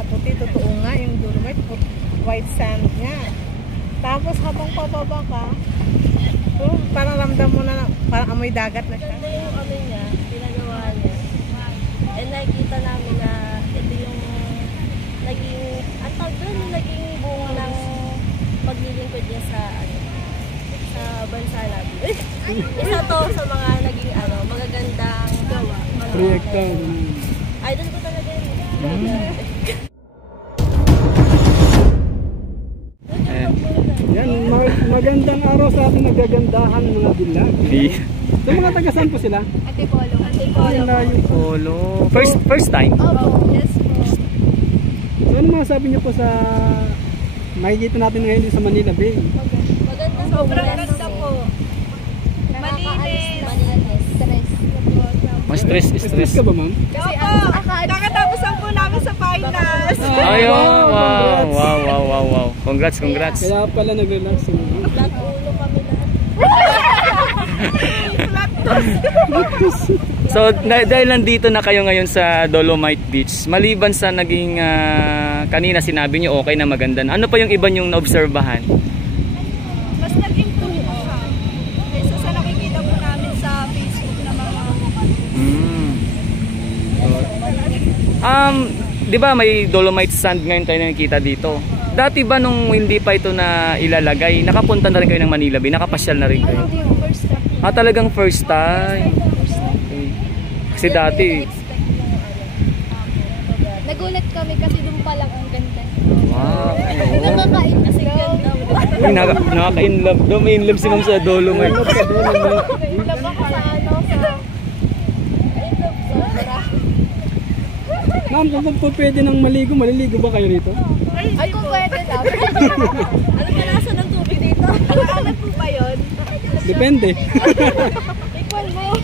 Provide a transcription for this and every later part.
maputi. Totoo nga yung Dolomite, white sand niya. Tapos habang pababa ka, parang ramdam mo na, parang amoy dagat na siya. Ganda yung ano niya, pinagawa niya. And nakikita namin na ito yung naging, ang tawag doon, naging bunga ng paglilingkod niya sa bansa natin. Isa to sa mga naging magagandang gawa. Proyekto. Idol ko talaga yun. Yan, magandang araw sa ating nagagandahan mga bilang. So mga taga saan po sila? Antipolo. Antipolo. First time? Opo, yes po. So ano masasabi niyo po sa makikita natin ngayon sa Manila Bay? Maganda. Sobrang ganda po. Malinis. Stress. Mas stress ka ba, ma'am? Kasi kakatapos lang po namin sa finals. Ay, wow. Congrats. Kaya pala nag-relax. Flat ulo kami lahat. So, dahil nandito na kayo ngayon sa Dolomite Beach, maliban sa naging kanina sinabi niyo okay na maganda na, ano pa yung iba yung naobserbahan? Mas nag-improve po siya. Kaysa sa nakikita po namin sa Facebook na mga... Di ba may Dolomite sand ngayon tayo nakikita dito? Dati ba nung hindi pa ito na ilalagay, nakapunta na rin kayo ng Manila Bay? Nakapasyal na rin kayo? First time. Talagang first time. Okay. Kasi dati... Nagulat kami kasi doon pa lang ang ganda. Wow. Nakakain kasi ganda. Nakaka-inlove. May-inlove si ma'am sa Dolomite. Love ako sa Ma'am, kung po pwede nang maligo, maliligo ba kayo rito? Ay, kung pwede lang. Ano ba nasa ng tubig dito? Ano po ba yun? Depende. Equal mo.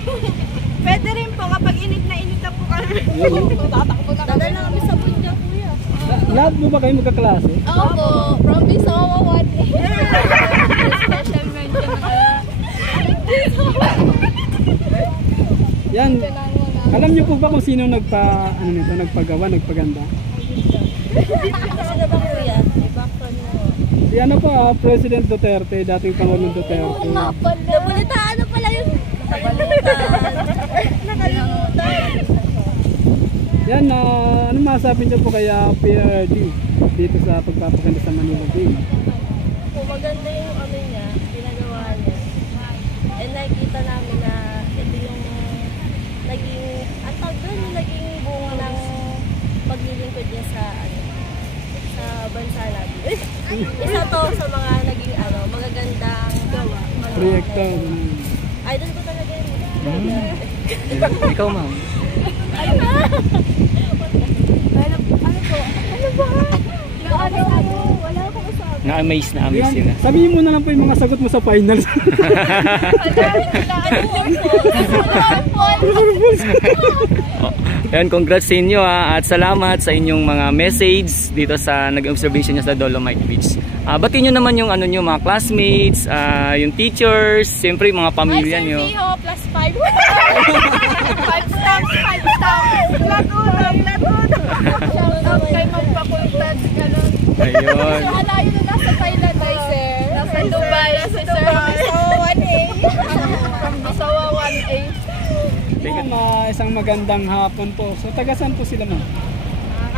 Pwede rin po kapag init na po kami. Tatakbo na kami. Dadal na kami sa punja, kuya. Lahat mo ba kayo magkaklase? Opo, from Bisawa 1A. Special mention na kaya. Yan. Alam niyo po ba kung sino nagpagawa, nagpaganda? Kasi na ba kuya? Background mo. Si President Duterte, dating Pangulong Duterte. Oo nga pala. Nabalitaan na pala yun. Nakalimutan. Yan, ano masasabi niyo po kaya PRD dito sa pagpapaganda sa Manila Bay? Maganda yung niya, pinagawa niya. And nakikita namin na ito yung naging, ang tawag doon, naging bunga ng paglilingkod niya sa bansa natin. Isa to sa mga naging magagandang gawa. Proyekto. Idol ko talaga yun. Ikaw, ma'am. Ano ba? Wala akong usabi. Na-amaze sila. Sabihin mo na lang po yung mga sagot mo sa finals. Yan, congrats sa inyo at salamat sa inyong mga message dito sa nag-observation nyo sa Dolomite Beach. Batiin nyo naman yung mga classmates, yung teachers, siyempre mga pamilya nyo. Plus 5. 5 stamps. Lahat ulo. Shout out kay magpakultad. Ayun. So, alayo na nasa Thailand ay sir. Nasa Dubai. Bisawa 1A. Bisawa 1A. Isang magandang hapon po. So, taga saan po sila, ma'am?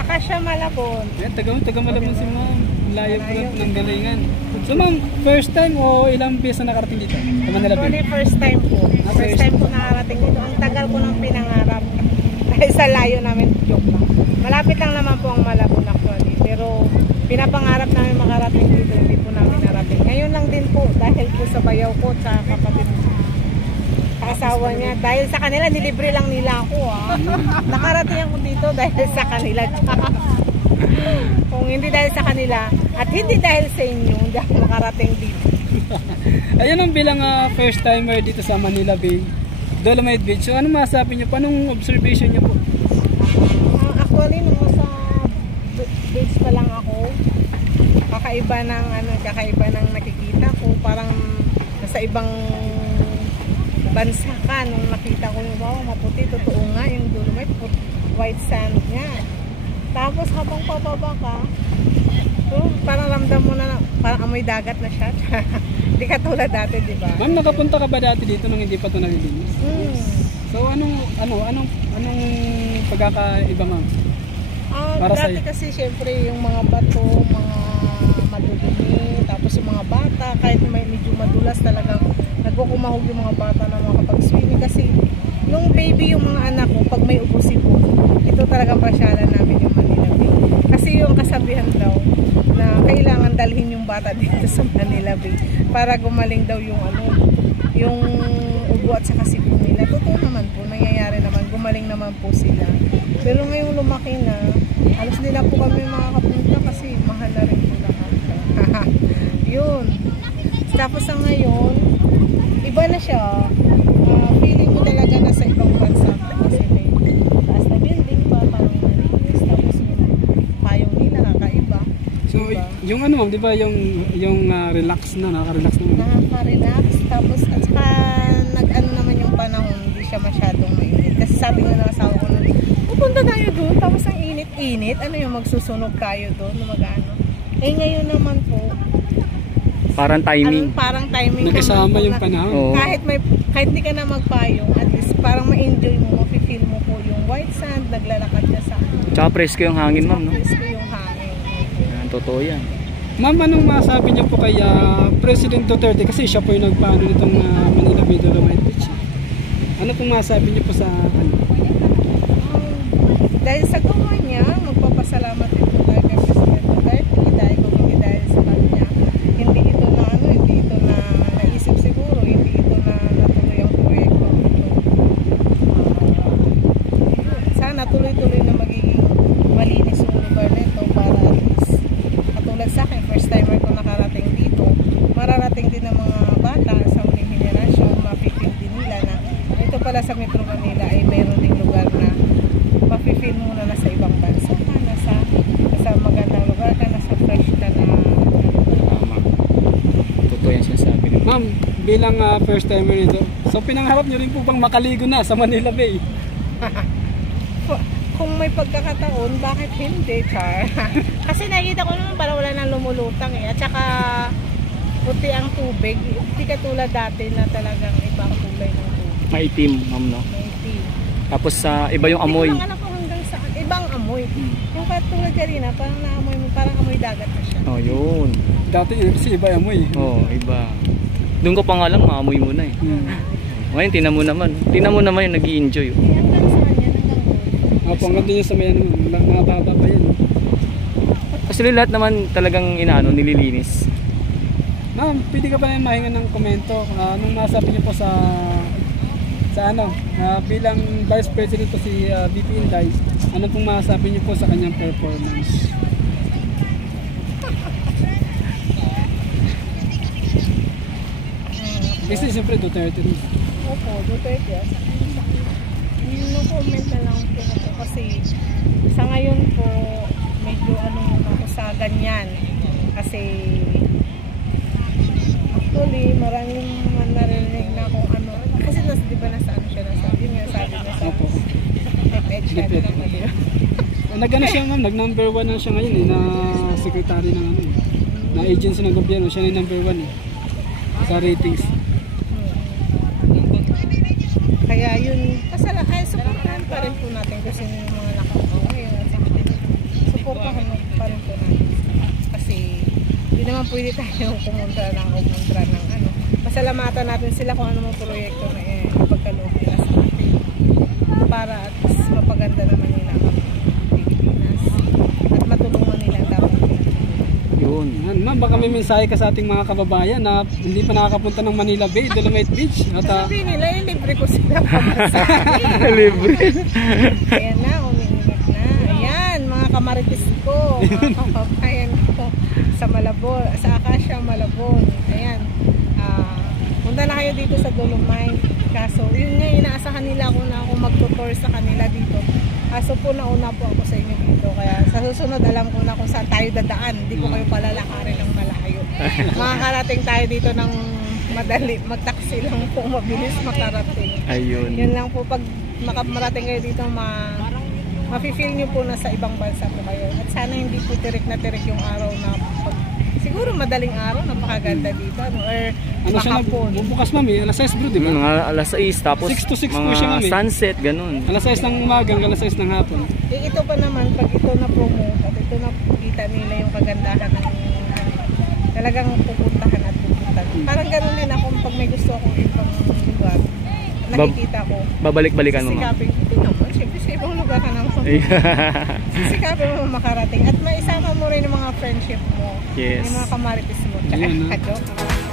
Akasya Malabon. Yan, taga Malabon si ma'am. Layo po ng galingan. So, ma'am, first time o ilang beses na nakarating dito? Sa Manila Bay? Actually, first time po. First time po nakarating dito. Ang tagal ko nang pinangarap. Dahil sa layo namin, joke lang. Malapit lang naman po ang Malabon actually. Pero pinapangarap namin makarating dito. Hindi po namin narating. Ngayon lang din po dahil po sa bayaw ko sa kapatid asawa niya. Dahil sa kanila, nilibre lang nila ako. Nakarating ako dito dahil sa kanila. Kung hindi dahil sa kanila at hindi dahil sa inyo, hindi ako makarating dito. Ayun ang bilang first timer dito sa Manila Bay, Dolomite Beach. So ano masasabi niyo? Anong observation niyo po? Actually, nung sa beach pa lang ako, kakaiba ng nakikita ko. Parang nasa ibang bansa ka nung nakita ko yung wow, maputi. Totoo nga yung Dolomite, white sand niya. Tapos habang pababa ka, parang ramdam mo na, parang amoy dagat na siya. Hindi katulad dati, di ba? Ma'am, nakapunta ka ba dati dito nung hindi pa ito nalilinis? So anong pagkakaiba, ma'am? Para Dati sa'yo? kasi syempre yung mga bato, mga madudumi, tapos yung mga bata, kahit medyo madulas talagang nagkukumahog yung mga bata na makapag-swimming. Kasi nung baby yung mga anak ko, pag may ubo-sipon, ito talagang pasyalan namin yung Manila Bay. Kasi yung kasabihan daw na kailangan dalhin yung bata dito sa Manila Bay para gumaling daw yung ubo at saka sipon nila. Totoo naman po, nangyayari naman, gumaling naman po sila. Pero ngayong lumaki na, halos hindi na po kami makakapunta kasi mahal na rin po lahat. Yun. Tapos sa ngayon, iba na siya. Feeling mo talaga na sa ibang bansa kasi may taas na building pa, parang malinis. Tapos yung payong nila, kakaiba. So yung ano, ma'am, di ba yung relax na, nakaka-relax na. Nakaka-relax. Tapos at saka nag-ano naman yung panahon, hindi siya masyadong mainit. Kasi sabi nga ng asawa ko na, pupunta tayo doon, tapos ang init-init, ano yung magsusunog tayo doon, mag-ano. Eh ngayon naman po, Parang timing. parang timing Nagkasama naman po yung na, panahon. Oo. kahit hindi ka na magpayong, at least parang ma-enjoy mo, mafe-feel mo po yung white sand, naglalakad ka sa Tsaka presko yung hangin, ma'am, no? presko yung hangin. Yan, totoo yan. Ma'am, anong masabi niyo po kay President Duterte kasi siya po yung nagpaano nitong Manila Bay Dolomite Beach. Ano pong masabi niyo po sa Dahil sa gawa niya, magpapasalamat din po tayo kay President Duterte dahil kung hindi dahil sa kanya, hindi ito na naisip siguro, hindi ito na natuloy ang proyekto. Sana tuloy-tuloy na magiging malinis yung lugar nito para at least katulad sa akin, first timer ko nakarating dito, mararating din ng mga bata sa uling henerasyon, mapipil din nila na ito pala sa Metro Manila ay mayroon ding lugar na mapipil mo na nasa ibang bansa ka, nasa magandang lugar ka, nasa fresh ka na Tama. Totoo yan sinasabi niyo. Ma'am, bilang first timer nito, so pinangarap niyo rin po bang makaligo na sa Manila Bay? kung may pagkakataon, bakit hindi, Char? Kasi nakikita ko naman para wala nang lumulutang eh. At saka puti ang tubig. Hindi katulad dati na talagang ibang kulay ng tubig. Maitim, ma'am, no? May tea. Tapos iba yung amoy. Hindi ko lang alam kung hanggang saan. Ibang amoy. Yung katulad kanina, parang naamoy mo, parang amoy dagat na siya. Oh, yun. Dati kasi iba yung amoy. Oh, iba. Doon ko pa nga lang, maamoy mo na eh. Ngayon, tinan mo naman yung nag-i-enjoy. Eh, hanggang saan yan, hanggang doon. Opo, hanggang din yung sa may mga baba pa yan. Actually, lahat naman talagang nililinis. Ma'am, pwede ka ba na mahingan ng komento? Anong masabi niyo po sa bilang Vice President po si VP Inday, ano pong masabi niyo po sa kanyang performance? Kasi siyempre Duterte rin. Opo, Duterte. No comment na lang po ako kasi sa ngayon po medyo ako sa ganyan. Kasi actually maraming naman narinig na kung ano. Kasi di ba nasa ano siya, yun nga sabi niya sa Opo. FH siya Depende. naman yun. Nag-ano siya ma'am, nag-number 1 na siya ngayon na secretary ng na agency ng gobyerno, siya na yung number 1 sa ratings. Kaya yun, supportahan pa rin po natin kasi yung mga nakakaway. Supportahan pa rin po natin. Kasi hindi naman pwede tayo kumontra ng ano. Pasalamatan natin sila kung ano mga proyekto na ipagkaloob nila sa atin. Para at least mapaganda naman nila ang Pilipinas. At matulungan nila ang dapat Yun. Yan, ma'am, baka may mensahe ka sa ating mga kababayan na hindi pa nakakapunta ng Manila Bay, Dolomite Beach. At sabi nila, libre ko sila pamasahe. Libre. Ayan na, umiinit na. Ayan, mga kamaritis ko, mga kababayan ko sa Malabon, sa Acacia, Malabon. Ayan, punta na kayo dito sa Dolomite. Kaso, yun nga, inaasahan nila ako na ako mag-tutor sa kanila dito. Kaso po, nauna po ako sa inyo dito. Kaya sa susunod, alam ko na kung saan tayo dadaan. Hindi ko kayo palalakarin ng malayo. Makakarating tayo dito ng madali. Mag-taxi lang po, mabilis makarating. Ayun. Yun lang po, pag marating kayo dito, mafe-feel nyo po na sa ibang bansa po kayo. At sana hindi po tirik na tirik yung araw na siguro madaling araw, napakaganda dito. Ano, or Ano siya na, makapon. bukas mami, alas 6 bro, di ba? Mga alas 6, tapos 6 to 6 po mga siya, mami. sunset, ganun. Alas 6 ng umaga, hanggang alas 6 ng hapon. Eh, ito pa naman, pag ito na promote at ito na kita nila yung kagandahan ng talagang pupuntahan at pupuntahan. Parang ganun din ako pag may gusto akong ibang lugar. Nakikita ko. Babalik-balikan mo, ma'am. Sisikapin ko naman. Siyempre sa ibang lugar ka naman. Sisikapin mo makarating. At maisama mo rin yung mga friendship mo. Yes. Yung mga kamaritis mo. Ayun, no? Joke.